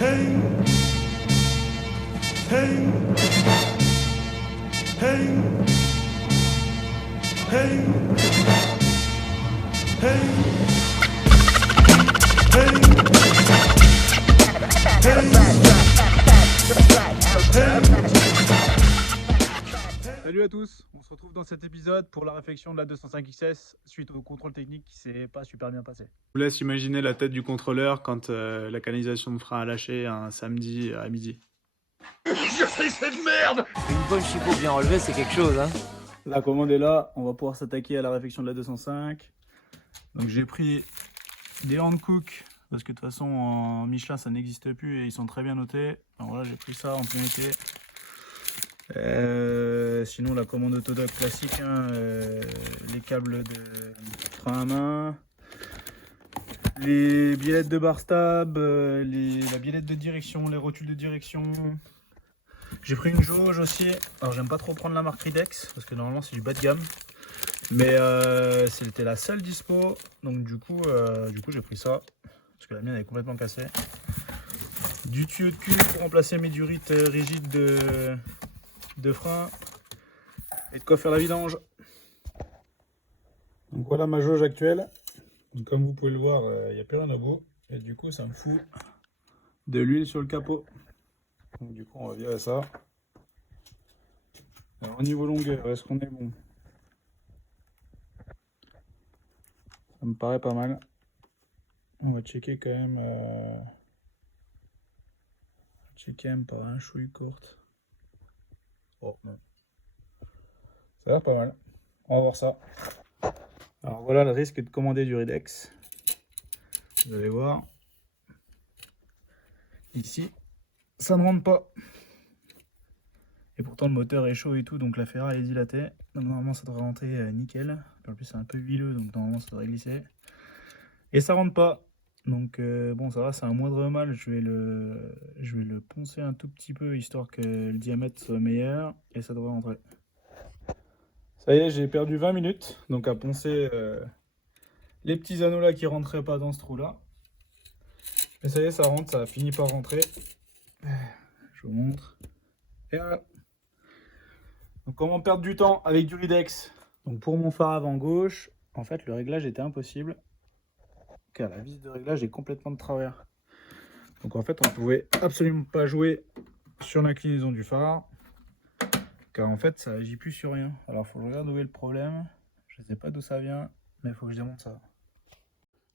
Hey, hey, hey, hey, hey, Salut à tous, on se retrouve dans cet épisode pour la réflexion de la 205 XS suite au contrôle technique qui s'est pas super bien passé. Je vous laisse imaginer la tête du contrôleur quand la canalisation de frein a lâché un samedi à midi. je fais cette merde. Une bonne chipot bien relevée, c'est quelque chose, hein. La commande est là, on va pouvoir s'attaquer à la réflexion de la 205. Donc j'ai pris des Hankook parce que de toute façon en Michelin ça n'existe plus et ils sont très bien notés. Alors là j'ai pris ça en plein été. Sinon la commande autodoc classique, hein, les câbles de frein à main, les biellettes de bar stab, la biellette de direction, les rotules de direction. J'ai pris une jauge aussi. Alors j'aime pas trop prendre la marque Ridex parce que normalement c'est du bas de gamme, mais c'était la seule dispo, donc du coup j'ai pris ça parce que la mienne elle est complètement cassée. Du tuyau de cul pour remplacer mes durites rigides de frein et de quoi faire la vidange. Donc voilà ma jauge actuelle. Donc comme vous pouvez le voir, il n'y a plus rien au bout et du coup ça me fout de l'huile sur le capot. Donc du coup on va virer ça. Alors au niveau longueur, est-ce qu'on est bon? Ça me paraît pas mal. On va checker quand même. Checker même par un chouille courte. Oh non. Ça a l'air pas mal. On va voir ça. Alors voilà le risque de commander du Ridex. Vous allez voir. Ici, ça ne rentre pas. Et pourtant le moteur est chaud et tout, donc la ferraille est dilatée. Donc normalement ça devrait rentrer nickel. En plus c'est un peu huileux, donc normalement ça devrait glisser. Et ça rentre pas. Donc bon ça va, c'est un moindre mal. Je vais le poncer un tout petit peu histoire que le diamètre soit meilleur. Et ça devrait rentrer. Ça y est, j'ai perdu 20 minutes. Donc à poncer les petits anneaux là qui rentraient pas dans ce trou là. Mais ça y est, ça rentre, ça a fini par rentrer. Je vous montre. Et voilà. Donc comment perdre du temps avec du Ridex? Donc pour mon phare avant gauche, en fait le réglage était impossible car la vis de réglage est complètement de travers. Donc en fait on pouvait absolument pas jouer sur l'inclinaison du phare car en fait ça agit plus sur rien. Alors faut que je regarde où est le problème. Je sais pas d'où ça vient, mais il faut que je démonte ça.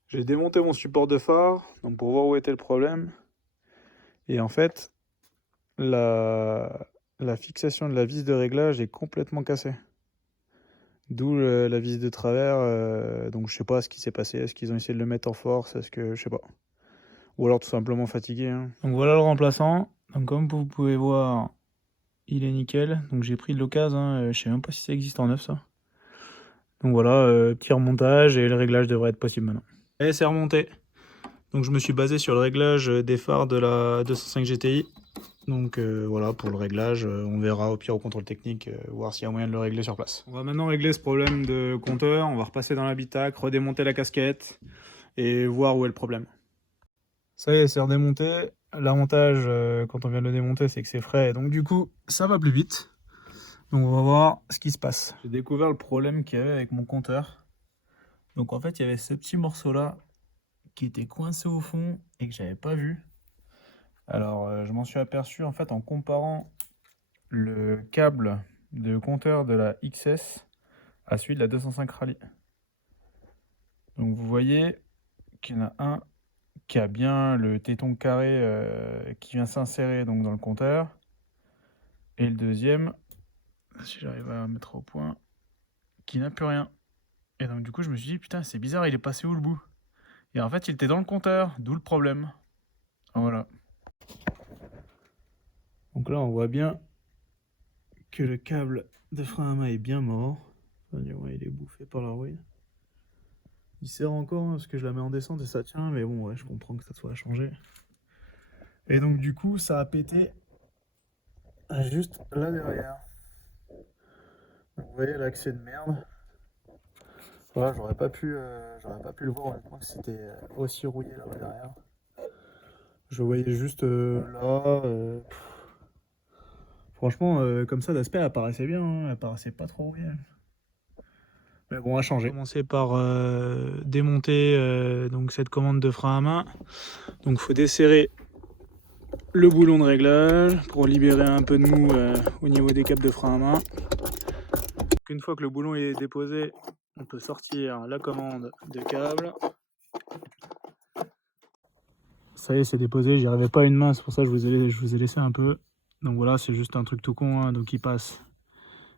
J'ai démonté mon support de phare donc pour voir où était le problème. Et en fait la fixation de la vis de réglage est complètement cassée. D'où la vis de travers, donc je sais pas ce qui s'est passé, est-ce qu'ils ont essayé de le mettre en force, est-ce que je sais pas. Ou alors tout simplement fatigué, hein. Donc voilà le remplaçant, donc comme vous pouvez voir, il est nickel. Donc j'ai pris de l'occasion, hein. Je sais même pas si ça existe en neuf ça. Donc voilà, petit remontage et le réglage devrait être possible maintenant. Et c'est remonté. Donc je me suis basé sur le réglage des phares de la 205 GTI. Donc voilà pour le réglage, on verra au pire au contrôle technique, voir s'il y a moyen de le régler sur place. On va maintenant régler ce problème de compteur, on va repasser dans l'habitacle, redémonter la casquette et voir où est le problème. Ça y est, c'est redémonté. L'avantage quand on vient de le démonter, c'est que c'est frais, donc du coup ça va plus vite. Donc on va voir ce qui se passe. J'ai découvert le problème qu'il y avait avec mon compteur. Donc en fait il y avait ce petit morceau là qui était coincé au fond et que j'avais pas vu. Alors, je m'en suis aperçu en fait en comparant le câble de compteur de la XS à celui de la 205 Rally. Donc vous voyez qu'il y en a un qui a bien le téton carré qui vient s'insérer donc dans le compteur. Et le deuxième, si j'arrive à mettre au point, qui n'a plus rien. Et donc du coup je me suis dit putain c'est bizarre, il est passé où le bout? Et en fait il était dans le compteur, d'où le problème. Voilà. Donc là on voit bien que le câble de frein à main est bien mort. Enfin, du moins, il est bouffé par la rouille. Il sert encore hein, parce que je la mets en descente et ça tient, mais bon ouais je comprends que ça soit à changer. Et donc du coup ça a pété juste là derrière. Donc, vous voyez l'accès de merde. Voilà, j'aurais pas pu le voir honnêtement que c'était aussi rouillé là-bas derrière. Je voyais juste là. Franchement, comme ça d'aspect, elle paraissait bien, hein. Elle paraissait pas trop bien. Mais bon, on va changer. Commencer par démonter donc cette commande de frein à main. Donc faut desserrer le boulon de réglage pour libérer un peu de mou au niveau des câbles de frein à main. Donc, une fois que le boulon est déposé, on peut sortir la commande de câble. Ça y est, c'est déposé, j'y arrivais pas à une main, c'est pour ça que je vous ai laissé un peu. Donc voilà, c'est juste un truc tout con, hein. Donc il passe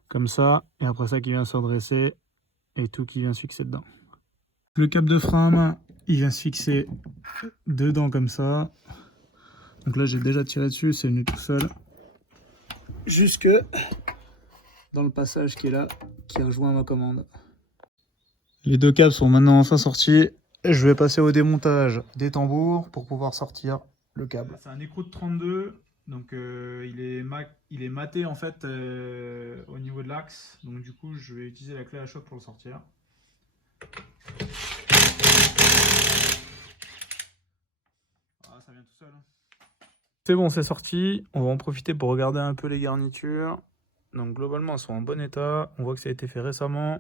comme ça, et après ça qui vient se redresser, et tout qui vient se fixer dedans. Le câble de frein à main, il vient se fixer dedans comme ça. Donc là j'ai déjà tiré dessus, c'est venu tout seul. Jusque dans le passage qui est là, qui rejoint ma commande. Les deux câbles sont maintenant enfin sortis. Je vais passer au démontage des tambours pour pouvoir sortir le câble. C'est un écrou de 32, donc il est maté en fait au niveau de l'axe. Donc du coup je vais utiliser la clé à choc pour le sortir. Ah, ça vient tout seul. C'est bon, c'est sorti. On va en profiter pour regarder un peu les garnitures. Donc globalement elles sont en bon état. On voit que ça a été fait récemment.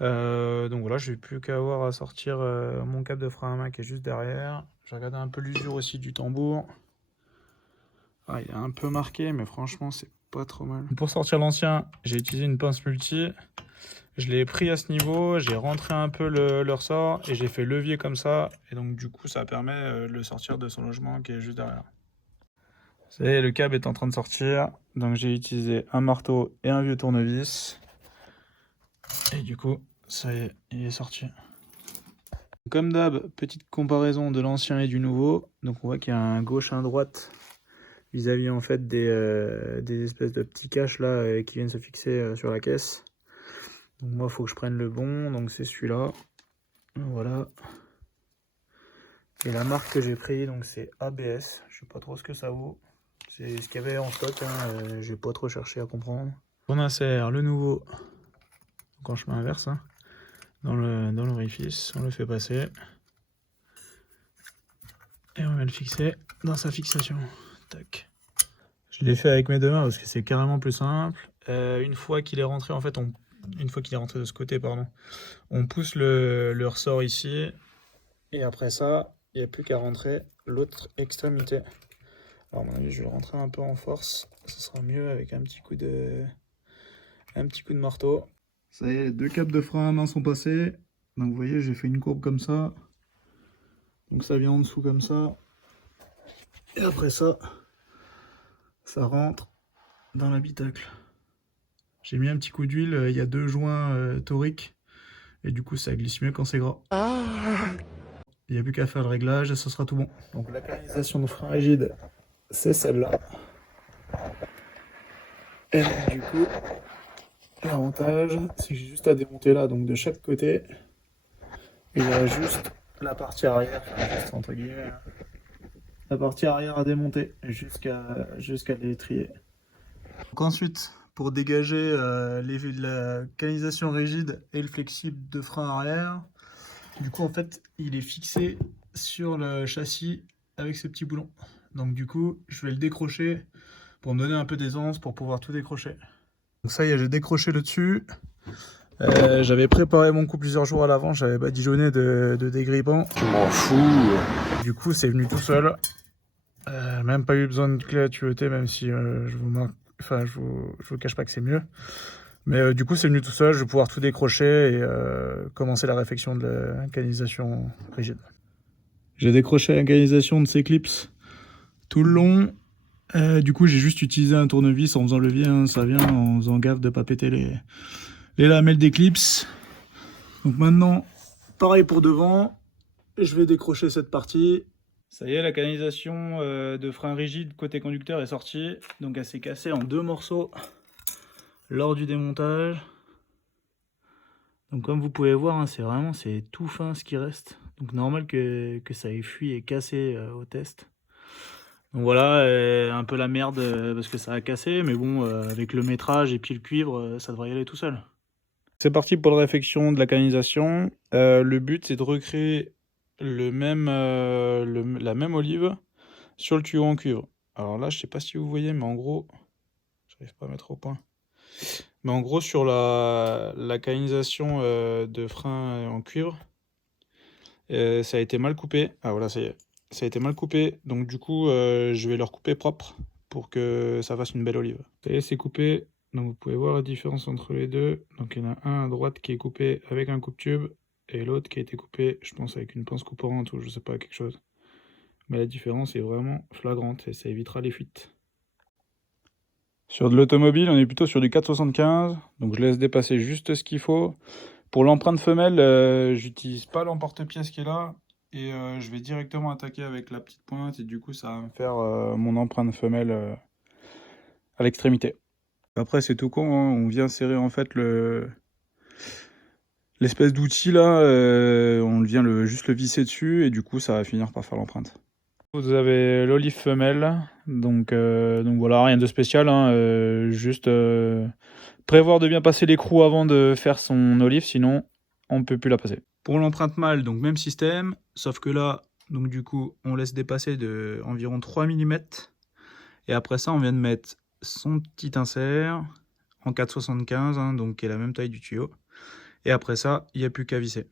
Donc voilà, j'ai plus qu'à avoir à sortir mon câble de frein à main qui est juste derrière. J'ai regardé un peu l'usure aussi du tambour. Ah, il est un peu marqué, mais franchement c'est pas trop mal. Pour sortir l'ancien, j'ai utilisé une pince multi. Je l'ai pris à ce niveau, j'ai rentré un peu le ressort et j'ai fait levier comme ça. Et donc du coup ça permet de le sortir de son logement qui est juste derrière. Vous savez, le câble est en train de sortir. Donc j'ai utilisé un marteau et un vieux tournevis. Et du coup, ça y est, il est sorti. Comme d'hab, petite comparaison de l'ancien et du nouveau. Donc on voit qu'il y a un gauche, un droite vis-à-vis en fait des espèces de petits caches là qui viennent se fixer sur la caisse. Donc moi, il faut que je prenne le bon. Donc c'est celui-là. Voilà. Et la marque que j'ai pris, donc c'est ABS. Je sais pas trop ce que ça vaut. C'est ce qu'il y avait en stock. Hein. J'ai pas trop cherché à comprendre. On insère le nouveau. Donc en chemin inverse. Hein. Dans l'orifice, on le fait passer et on va le fixer dans sa fixation. Tac. Je l'ai fait avec mes deux mains parce que c'est carrément plus simple. Une fois qu'il est rentré, en fait, une fois qu'il est rentré de ce côté, pardon, on pousse le ressort ici et après ça, il n'y a plus qu'à rentrer l'autre extrémité. Alors, à mon avis, je vais le rentrer un peu en force. Ce sera mieux avec un petit coup de marteau. Ça y est, les deux câbles de frein à main sont passés. Donc vous voyez, j'ai fait une courbe comme ça. Donc ça vient en dessous comme ça. Et après ça, ça rentre dans l'habitacle. J'ai mis un petit coup d'huile, il y a deux joints toriques. Et du coup ça glisse mieux quand c'est gras. Il n'y a plus qu'à faire le réglage et ce sera tout bon. Donc la canalisation de frein rigide, c'est celle-là. Et donc, du coup, l'avantage, c'est que j'ai juste à démonter là, donc de chaque côté. Il y a juste la partie arrière, juste entre guillemets, la partie arrière à démonter jusqu'à les trier. Donc ensuite, pour dégager la canalisation rigide et le flexible de frein arrière, du coup en fait il est fixé sur le châssis avec ce petit boulon. Donc du coup je vais le décrocher pour me donner un peu d'aisance pour pouvoir tout décrocher. Donc ça y est, j'ai décroché le dessus. J'avais préparé mon coup plusieurs jours à l'avance, j'avais badigeonné de dégrippant. Je m'en fous. Du coup c'est venu tout seul. Même pas eu besoin de clé à tuyauter, même si je vous cache pas que c'est mieux. Mais du coup c'est venu tout seul, je vais pouvoir tout décrocher et commencer la réfection de la canalisation rigide. J'ai décroché la canalisation de ces clips tout le long. Du coup j'ai juste utilisé un tournevis en faisant levier, hein, ça vient en faisant gaffe de pas péter les lamelles des clips. Donc maintenant, pareil pour devant, je vais décrocher cette partie. Ça y est, la canalisation de frein rigide côté conducteur est sortie. Donc elle s'est cassée en deux morceaux lors du démontage. Donc comme vous pouvez voir, hein, c'est tout fin ce qui reste. Donc normal que ça ait fui et cassé au test. Donc voilà, un peu la merde parce que ça a cassé. Mais bon, avec le métrage et puis le cuivre, ça devrait y aller tout seul. C'est parti pour la réfection de la canalisation. Le but c'est de recréer la même olive sur le tuyau en cuivre. Alors là, je sais pas si vous voyez, mais en gros, j'arrive pas à mettre au point. Mais en gros, sur la canalisation de frein en cuivre, ça a été mal coupé. Ah voilà, ça y est. Ça a été mal coupé. Donc du coup, je vais le recouper propre pour que ça fasse une belle olive. Ça y est, c'est coupé. Donc vous pouvez voir la différence entre les deux. Donc il y en a un à droite qui est coupé avec un coupe-tube et l'autre qui a été coupé, je pense, avec une pince coupante ou je sais pas, quelque chose. Mais la différence est vraiment flagrante et ça évitera les fuites. Sur de l'automobile, on est plutôt sur du 4,75. Donc je laisse dépasser juste ce qu'il faut. Pour l'empreinte femelle, j'utilise pas l'emporte-pièce qui est là. Et je vais directement attaquer avec la petite pointe. Et du coup, ça va me faire mon empreinte femelle à l'extrémité. Après, c'est tout con, hein. On vient serrer en fait l'espèce d'outil là. On vient juste le visser dessus. Et du coup, ça va finir par faire l'empreinte. Vous avez l'olive femelle, donc voilà, rien de spécial, hein, juste prévoir de bien passer l'écrou avant de faire son olive, sinon on ne peut plus la passer. Pour l'empreinte mâle, donc même système, sauf que là, donc du coup, on laisse dépasser de environ 3 mm, et après ça, on vient de mettre son petit insert en 4,75, hein, donc qui est la même taille du tuyau, et après ça, il n'y a plus qu'à visser.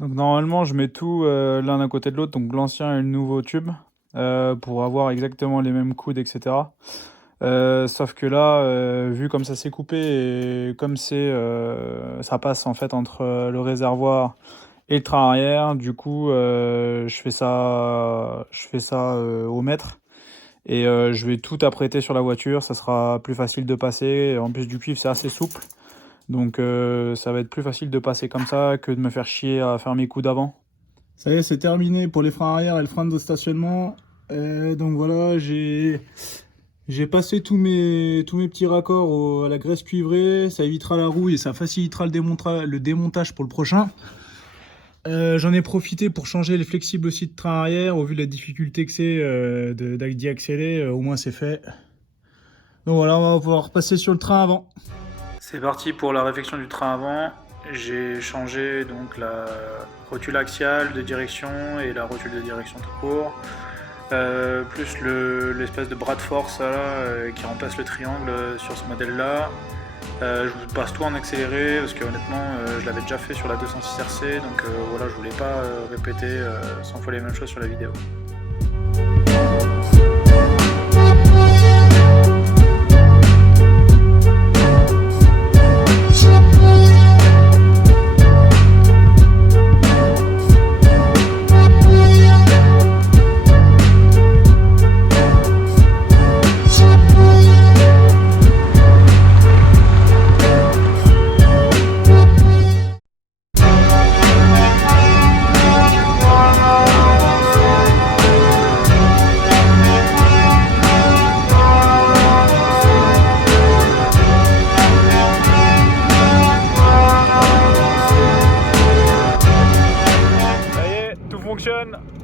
Donc normalement je mets tout l'un à côté de l'autre, donc l'ancien et le nouveau tube, pour avoir exactement les mêmes coudes, etc. Sauf que là, vu comme ça s'est coupé et comme ça passe en fait entre le réservoir et le train arrière, du coup je fais ça au mètre. Et je vais tout apprêter sur la voiture, ça sera plus facile de passer. En plus du cuivre c'est assez souple. Donc ça va être plus facile de passer comme ça que de me faire chier à faire mes coups d'avant. Ça y est, c'est terminé pour les freins arrière et le frein de stationnement. Donc voilà, j'ai passé tous mes petits raccords à la graisse cuivrée. Ça évitera la rouille et ça facilitera le démontage pour le prochain. J'en ai profité pour changer les flexibles aussi de train arrière. Au vu de la difficulté que c'est d'y accéder, au moins c'est fait. Donc voilà, on va pouvoir passer sur le train avant. C'est parti pour la réfection du train avant. J'ai changé donc la rotule axiale de direction et la rotule de direction tout court, plus l'espèce de bras de force là, qui remplace le triangle sur ce modèle là. Je vous passe tout en accéléré parce que honnêtement je l'avais déjà fait sur la 206 RC, donc voilà, je voulais pas répéter 100 fois les mêmes choses sur la vidéo.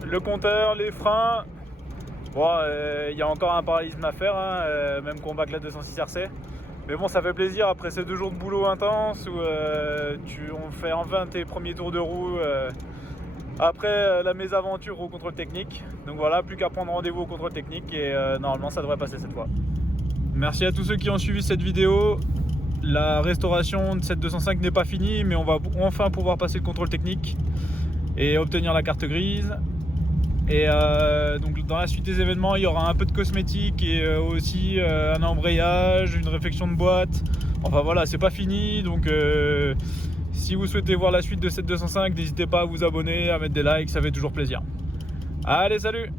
Le compteur, les freins, bon, y a encore un parallélisme à faire, hein, même combat que la 206 RC. Mais bon, ça fait plaisir après ces 2 jours de boulot intense où on fait enfin tes premiers tours de roue après la mésaventure au contrôle technique. Donc voilà, plus qu'à prendre rendez-vous au contrôle technique et normalement ça devrait passer cette fois. Merci à tous ceux qui ont suivi cette vidéo. La restauration de cette 205 n'est pas finie, mais on va enfin pouvoir passer le contrôle technique et obtenir la carte grise. Et donc dans la suite des événements, il y aura un peu de cosmétique et aussi un embrayage, une réfection de boîte. Enfin voilà, c'est pas fini, donc si vous souhaitez voir la suite de cette 205, n'hésitez pas à vous abonner, à mettre des likes, ça fait toujours plaisir. Allez, salut!